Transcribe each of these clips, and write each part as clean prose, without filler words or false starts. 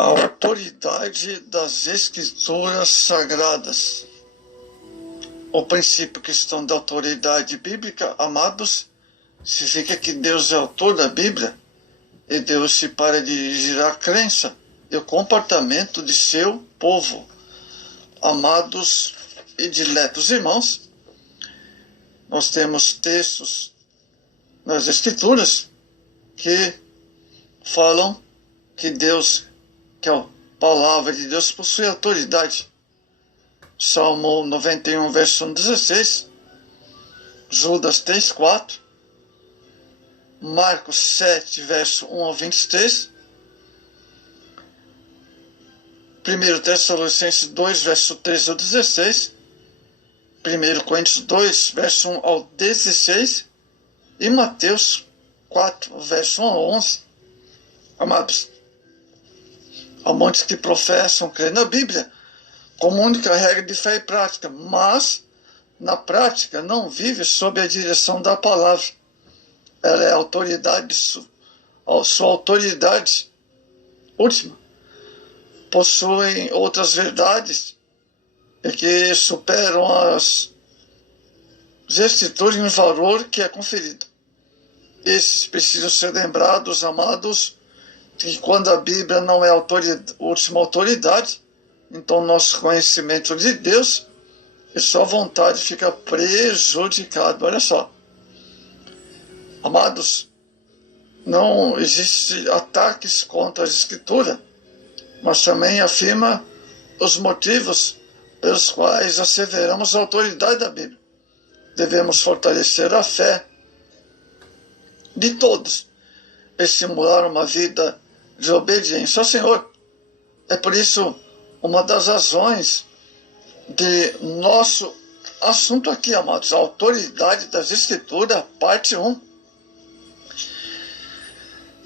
A autoridade das Escrituras Sagradas. O princípio cristão da autoridade bíblica, amados, significa que Deus é autor da Bíblia e Deus se para dirigir a crença e o comportamento de seu povo. Amados e diletos irmãos, nós temos textos nas Escrituras que falam que Deus, que a palavra de Deus possui autoridade. Salmo 91, verso 16, Judas 3, 4, Marcos 7, verso 1 ao 23, 1 Tessalonicenses 2, verso 13 ao 16, 1 Coríntios 2, verso 1 ao 16 e Mateus 4, verso 1 ao 11. Amados, há muitos que professam crer na Bíblia como única regra de fé e prática, mas na prática não vive sob a direção da palavra. Ela é a autoridade, sua autoridade última. Possuem outras verdades e que superam as Escrituras em valor que é conferido. Esses precisam ser lembrados, amados, que quando a Bíblia não é a última autoridade, então nosso conhecimento de Deus e sua vontade fica prejudicado. Olha só. Amados, não existe ataques contra a Escritura, mas também afirma os motivos pelos quais asseveramos a autoridade da Bíblia. Devemos fortalecer a fé de todos e estimular uma vida de obediência ao Senhor. É por isso uma das razões de nosso assunto aqui, amados, a autoridade das Escrituras, parte 1.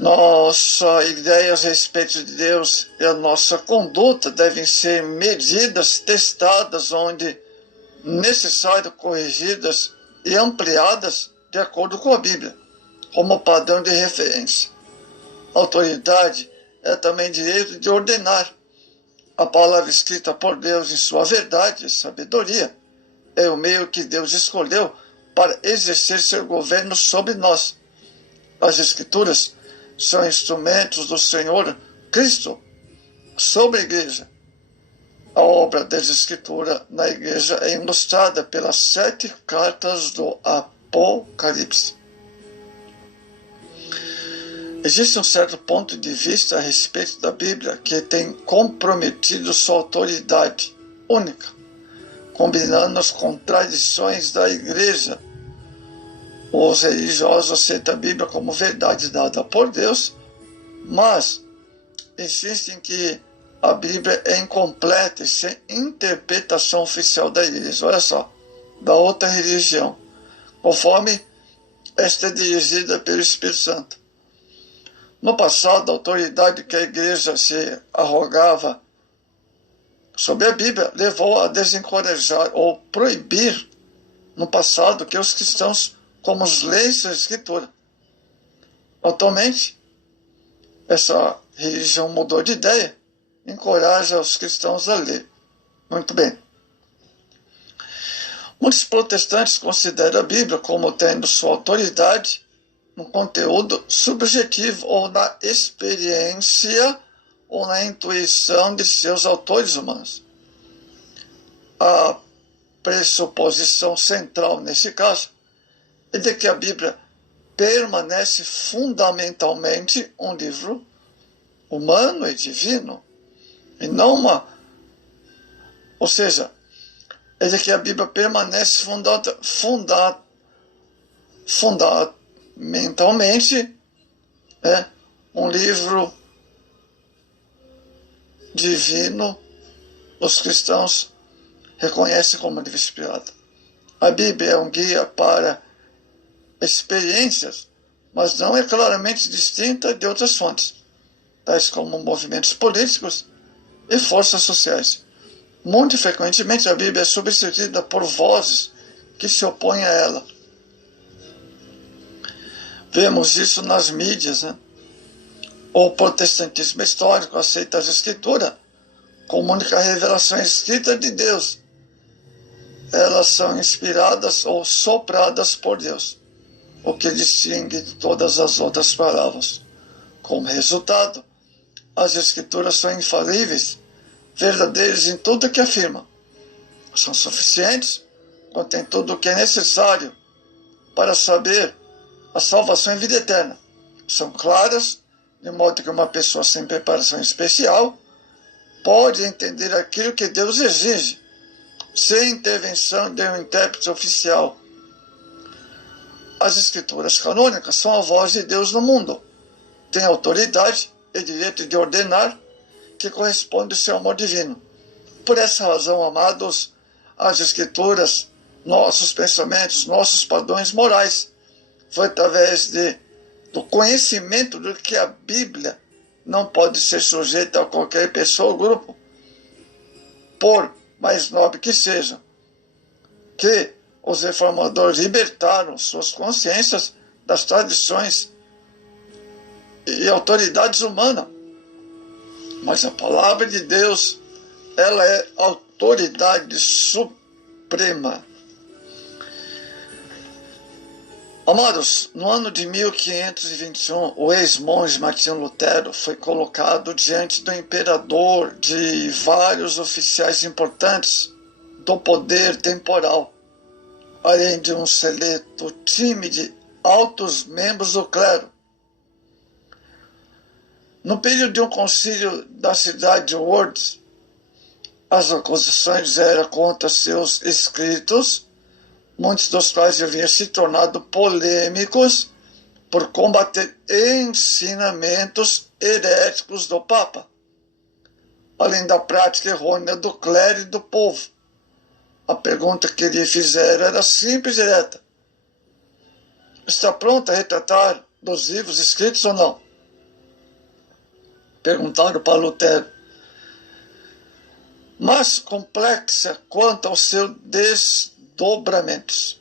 Nossa ideia a respeito de Deus e a nossa conduta devem ser medidas, testadas, onde necessário, corrigidas e ampliadas de acordo com a Bíblia, como padrão de referência. Autoridade é também direito de ordenar. A palavra escrita por Deus em sua verdade e sabedoria é o meio que Deus escolheu para exercer seu governo sobre nós. As Escrituras são instrumentos do Senhor Cristo sobre a igreja. A obra das Escrituras na igreja é ilustrada pelas 7 cartas do Apocalipse. Existe um certo ponto de vista a respeito da Bíblia que tem comprometido sua autoridade única, combinando as contradições da igreja. Os religiosos aceitam a Bíblia como verdade dada por Deus, mas insistem que a Bíblia é incompleta e sem interpretação oficial da igreja. Olha só, da outra religião, conforme esta é dirigida pelo Espírito Santo. No passado, a autoridade que a igreja se arrogava sobre a Bíblia levou a desencorajar ou proibir no passado que os cristãos como os lessem a Escritura. Atualmente, essa religião mudou de ideia, encoraja os cristãos a ler. Muito bem. Muitos protestantes consideram a Bíblia como tendo sua autoridade no conteúdo subjetivo ou na experiência ou na intuição de seus autores humanos. A pressuposição central nesse caso é de que a Bíblia permanece fundamentalmente um livro humano e divino, e não uma... Ou seja, é de que a Bíblia permanece fundamentalmente um livro divino. Os cristãos reconhecem como livro inspirado. A Bíblia é um guia para experiências, mas não é claramente distinta de outras fontes, tais como movimentos políticos e forças sociais. Muito frequentemente a Bíblia é substituída por vozes que se opõem a ela. Vemos isso nas mídias, O protestantismo histórico aceita as Escrituras como única revelação escrita de Deus. Elas são inspiradas ou sopradas por Deus, o que distingue de todas as outras palavras. Como resultado, as Escrituras são infalíveis, verdadeiras em tudo o que afirmam. São suficientes, contêm tudo o que é necessário para saber a salvação e vida eterna. São claras, de modo que uma pessoa sem preparação especial pode entender aquilo que Deus exige, sem intervenção de um intérprete oficial. As Escrituras canônicas são a voz de Deus no mundo. Têm autoridade e direito de ordenar, que corresponde ao seu amor divino. Por essa razão, amados, as Escrituras, nossos pensamentos, nossos padrões morais, foi através do conhecimento do que a Bíblia não pode ser sujeita a qualquer pessoa ou grupo, por mais nobre que seja, que os reformadores libertaram suas consciências das tradições e autoridades humanas. Mas a palavra de Deus, ela é autoridade suprema. Amados, no ano de 1521, o ex-monge Martinho Lutero foi colocado diante do imperador de vários oficiais importantes do poder temporal, além de um seleto time de altos membros do clero. No período de um concílio da cidade de Worms, as acusações eram contra seus escritos, muitos dos quais haviam se tornado polêmicos por combater ensinamentos heréticos do Papa, além da prática errônea do clero e do povo. A pergunta que lhe fizeram era simples e direta: está pronta a retratar dos livros escritos ou não? Perguntaram para Lutero, mas complexa quanto aos seus desdobramentos.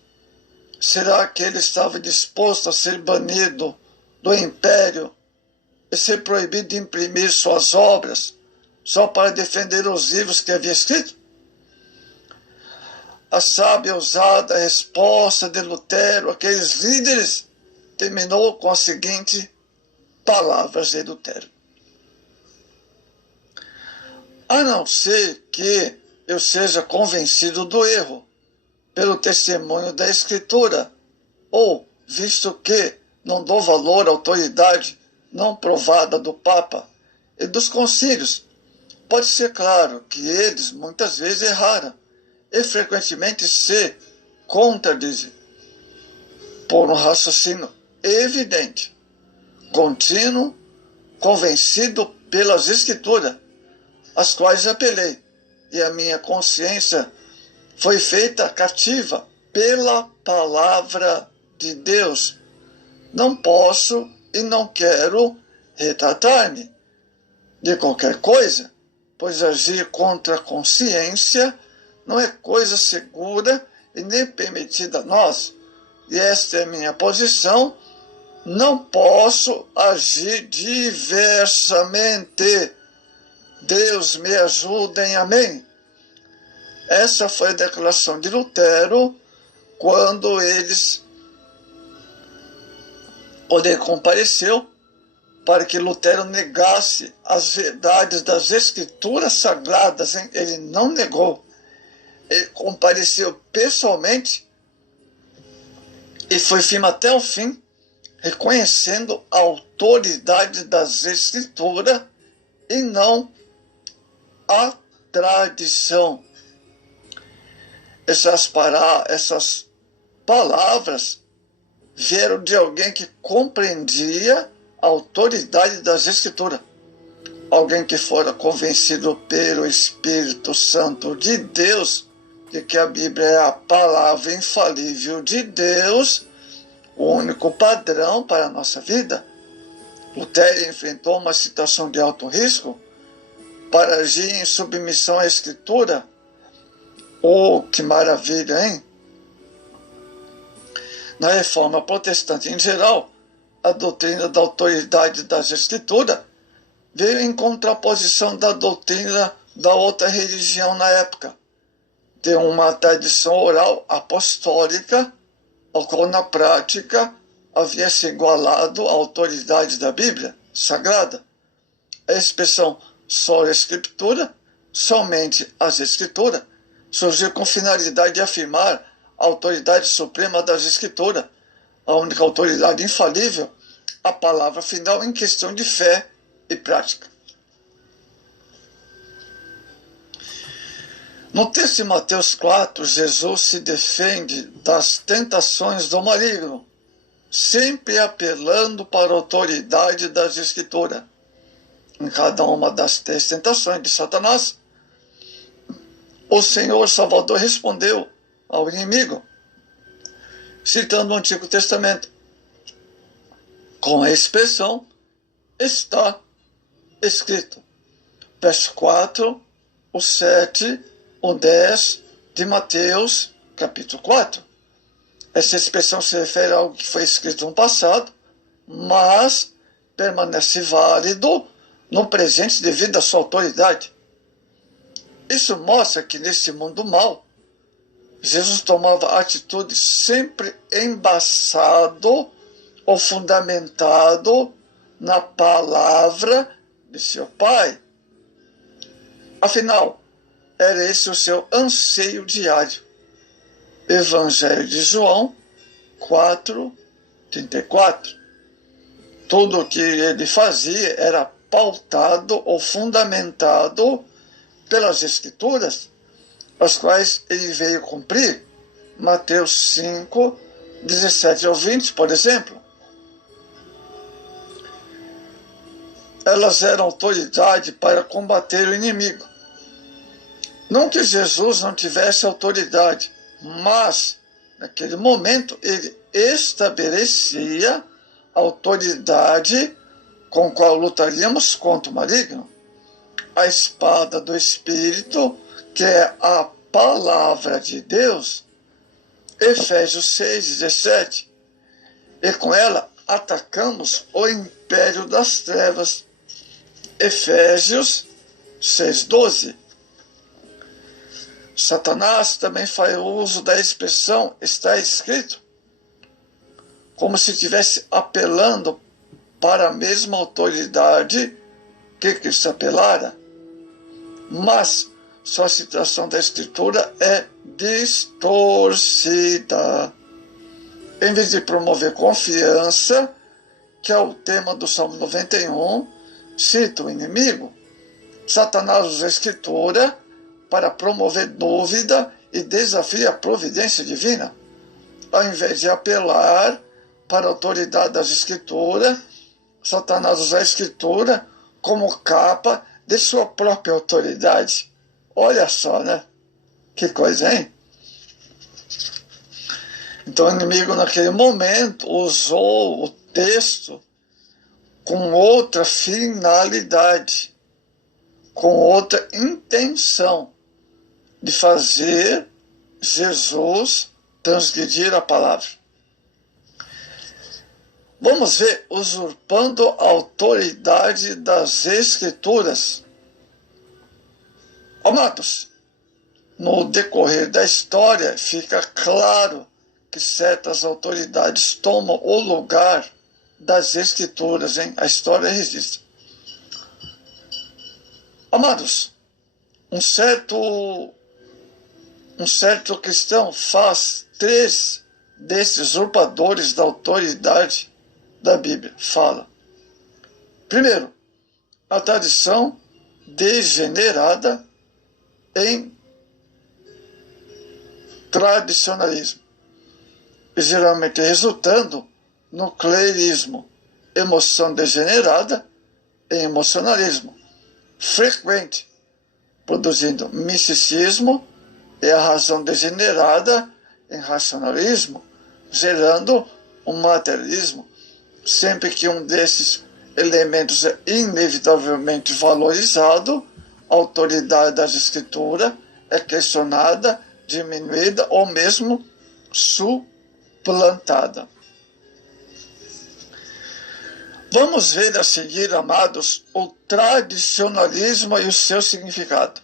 Será que ele estava disposto a ser banido do império e ser proibido de imprimir suas obras só para defender os livros que havia escrito? A sábia e ousada resposta de Lutero àqueles líderes terminou com as seguintes palavras de Lutero: a não ser que eu seja convencido do erro pelo testemunho da Escritura, ou, visto que não dou valor à autoridade não provada do Papa e dos concílios, pode ser claro que eles muitas vezes erraram e frequentemente se contradizem. Por um raciocínio evidente, contínuo, convencido pelas Escrituras, às quais apelei, e a minha consciência foi feita cativa pela palavra de Deus. Não posso e não quero retratar-me de qualquer coisa, pois agir contra a consciência não é coisa segura e nem permitida a nós. E esta é a minha posição. Não posso agir diversamente. Deus me ajudem, amém. Essa foi a declaração de Lutero quando ele compareceu para que Lutero negasse as verdades das Escrituras Sagradas. Ele não negou. Ele compareceu pessoalmente e foi firme até o fim, reconhecendo a autoridade das Escrituras e não a tradição. Essas palavras vieram de alguém que compreendia a autoridade das Escrituras. Alguém que fora convencido pelo Espírito Santo de Deus de que a Bíblia é a palavra infalível de Deus, o único padrão para a nossa vida. Lutero enfrentou uma situação de alto risco para agir em submissão à Escritura. Oh, que maravilha, hein? Na Reforma Protestante em geral, a doutrina da autoridade das Escrituras veio em contraposição da doutrina da outra religião na época, de uma tradição oral apostólica, ao qual na prática havia se igualado à autoridade da Bíblia Sagrada. A expressão sola escritura, somente as Escrituras, surgiu com finalidade de afirmar a autoridade suprema das Escrituras, a única autoridade infalível, a palavra final em questão de fé e prática. No texto de Mateus 4, Jesus se defende das tentações do maligno, sempre apelando para a autoridade das Escrituras. Em cada uma das 3 tentações de Satanás, o Senhor Salvador respondeu ao inimigo, citando o Antigo Testamento, com a expressão está escrito. Verso 4, o 7, o 10 de Mateus, capítulo 4. Essa expressão se refere a algo que foi escrito no passado, mas permanece válido no presente devido à sua autoridade. Isso mostra que nesse mundo mal, Jesus tomava atitude sempre embasado ou fundamentado na palavra de seu Pai. Afinal, era esse o seu anseio diário. Evangelho de João 4:34. Tudo o que ele fazia era pautado ou fundamentado pelas Escrituras, as quais ele veio cumprir. Mateus 5:17-20, por exemplo. Elas eram autoridade para combater o inimigo. Não que Jesus não tivesse autoridade, mas, naquele momento, ele estabelecia a autoridade com a qual lutaríamos contra o maligno. A espada do Espírito, que é a palavra de Deus, Efésios 6:17. E com ela atacamos o império das trevas, Efésios 6:12. Satanás também faz uso da expressão está escrito, como se estivesse apelando para a mesma autoridade que Cristo apelara. Mas sua citação da Escritura é distorcida. Em vez de promover confiança, que é o tema do Salmo 91, cita o inimigo. Satanás usa a Escritura para promover dúvida e desafia a providência divina. Ao invés de apelar para a autoridade das Escrituras, Satanás usa a Escritura como capa de sua própria autoridade. Olha só, né? Que coisa, hein? Então o inimigo naquele momento usou o texto com outra finalidade, com outra intenção de fazer Jesus transgredir a palavra. Vamos ver usurpando a autoridade das Escrituras. Amados, no decorrer da história fica claro que certas autoridades tomam o lugar das Escrituras, hein? A história registra. Amados, um certo cristão faz 3 desses usurpadores da autoridade da Bíblia. Fala. Primeiro, a tradição degenerada em tradicionalismo, geralmente resultando no clerismo, emoção degenerada em emocionalismo, frequente, produzindo misticismo e a razão degenerada em racionalismo, gerando um materialismo. Sempre que um desses elementos é inevitavelmente valorizado, a autoridade das Escrituras é questionada, diminuída ou mesmo suplantada. Vamos ver a seguir, amados, o tradicionalismo e o seu significado.